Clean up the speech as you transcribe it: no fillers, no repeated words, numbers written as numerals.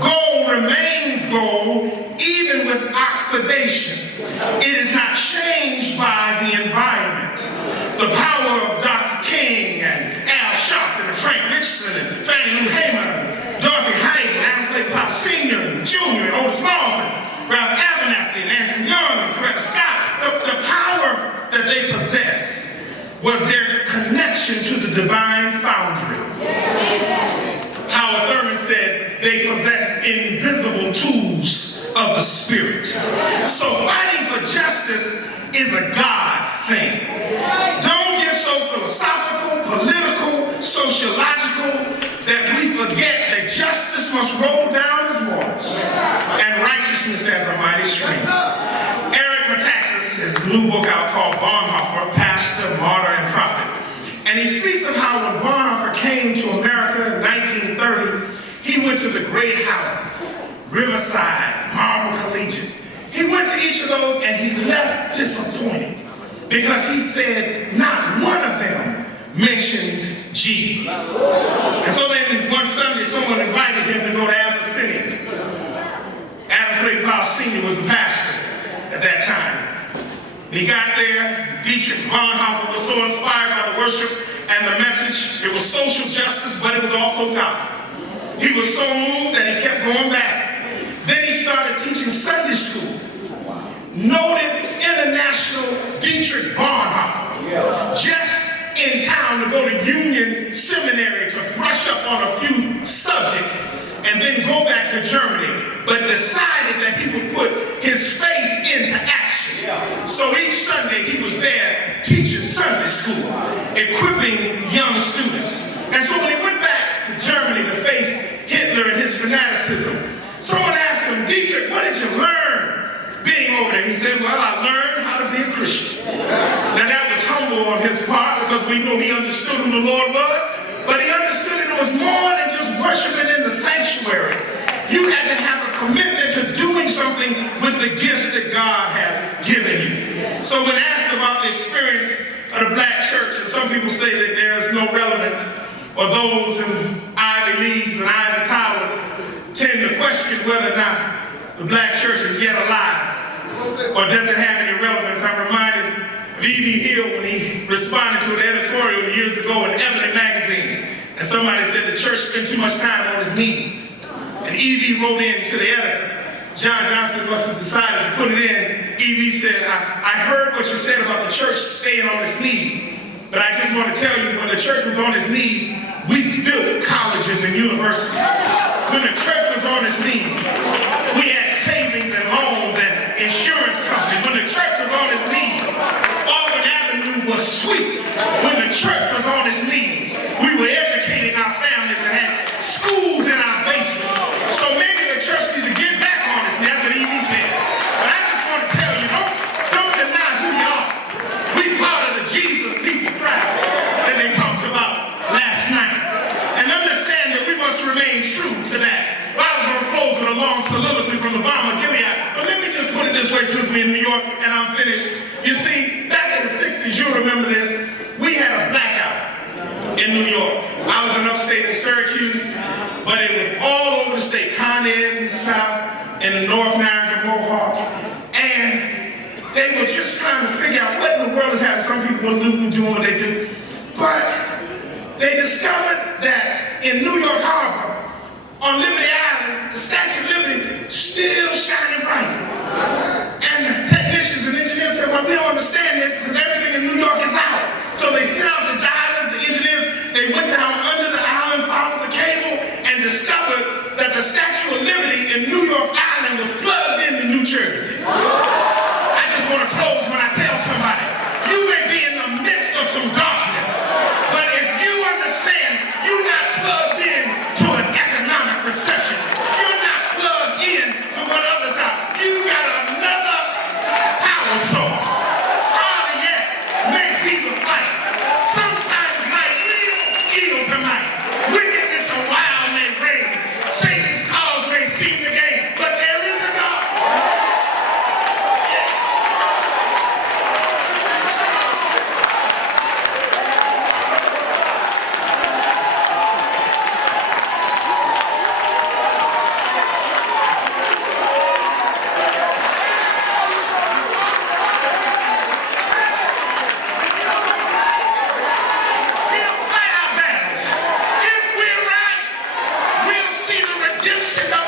Gold remains gold even with oxidation. It is not changed by the environment. The power of Dr. King and Al Sharpton and Frank Richardson and Fannie Lou Hamer, Dorothy Height and Adam Clay Powell Sr. and Jr. and Otis Moss and Ralph Abernathy and Andrew Young and Coretta Scott, the power that they possess was their connection to the divine foundry. Howard Thurman said they possess invisible tools of the Spirit. So fighting for justice is a God thing. Don't get so philosophical, political, sociological that we forget that justice must roll down as waters and righteousness as a mighty stream. Eric Metaxas, his new book out called Bonhoeffer, Pastor, Martyr, and Prophet. And he speaks of how when Bonhoeffer came to America in 1930, he went to the great houses, Riverside, Marble Collegiate. He went to each of those and he left disappointed because he said not one of them mentioned Jesus. And so then one Sunday someone invited him to go to Abyssinia. Adam Clay Powell Sr. was a pastor at that time. He got there, Dietrich Bonhoeffer was so inspired by the worship and the message. It was social justice, but it was also gospel. He was so moved that he kept going back. Then he started teaching Sunday school. Noted international Dietrich Bonhoeffer, just in town to go to Union Seminary to brush up on a few subjects and then go back to Germany, but decided that he would put his faith into action. So each Sunday he was there teaching Sunday school, equipping young students. And so when he went back to Germany to face Hitler and his fanaticism, someone asked him, Dietrich, what did you learn being over there? He said, well, I learned how to be a Christian. Now that was humble on his part because we know he understood who the Lord was, but he understood that it was more than just worshiping in the sanctuary. You had to have a commitment to doing something with the gifts that God has given you. So when asked about the experience of the black church, and some people say that there is no relevance, or those in Ivy Leagues and Ivy Towers tend to question whether or not the black church is yet alive, or does it have any relevance. I'm reminded of E.B. Hill when he responded to an editorial years ago in Ebony magazine, and somebody said the church spent too much time on its knees. And E.B. wrote in to the editor. John Johnson must have decided to put it in. E.B. said, I heard what you said about the church staying on its knees, but I just want to tell you, when the church was on its knees, we built colleges and universities. When the church was on its knees, we had savings and loans and insurance companies. When the church was on its knees, Auburn Avenue was sweet. When the church was on its knees, we were educating our families and had schools in our basement. So maybe the church needs to get back on its knees. That's what E.B. said. But I just want to tell you, don't deny who you are. We part of the Jesus people crowd that they talked about last night. And understand that we must remain true to that. Well, I was going to close with a long soliloquy from the bomb of Gilead, but let me just put it this way since we're in New York and I'm finished. You see, back in the 60s, you'll remember this, we had a blackout in New York. I was in upstate in Syracuse, but it was all over the state, Con Ed in the South, in the North American Mohawk, and they were just trying to figure out what in the world is happening. Some people were looting, doing what they do, but they discovered that in New York Harbor, on Liberty Island, the Statue of Liberty still shining bright. And the technicians and engineers said, well, we don't understand this because everything in New York is out. So they sent out the divers, the engineers, they went down under the island, followed the cable, and discovered that the Statue of Liberty in New York Island was plugged into New Jersey. I just want to close when I tell somebody, you may be in the midst of some darkness, but if you understand you're not plugged in to an economic recession, you're not plugged in to what others are, you got another power source. Harder yet may be the fight. Sometimes life will yield to might. Wickedness a while may reign. Satan's cause may seem the game, but there is a God. salvation don't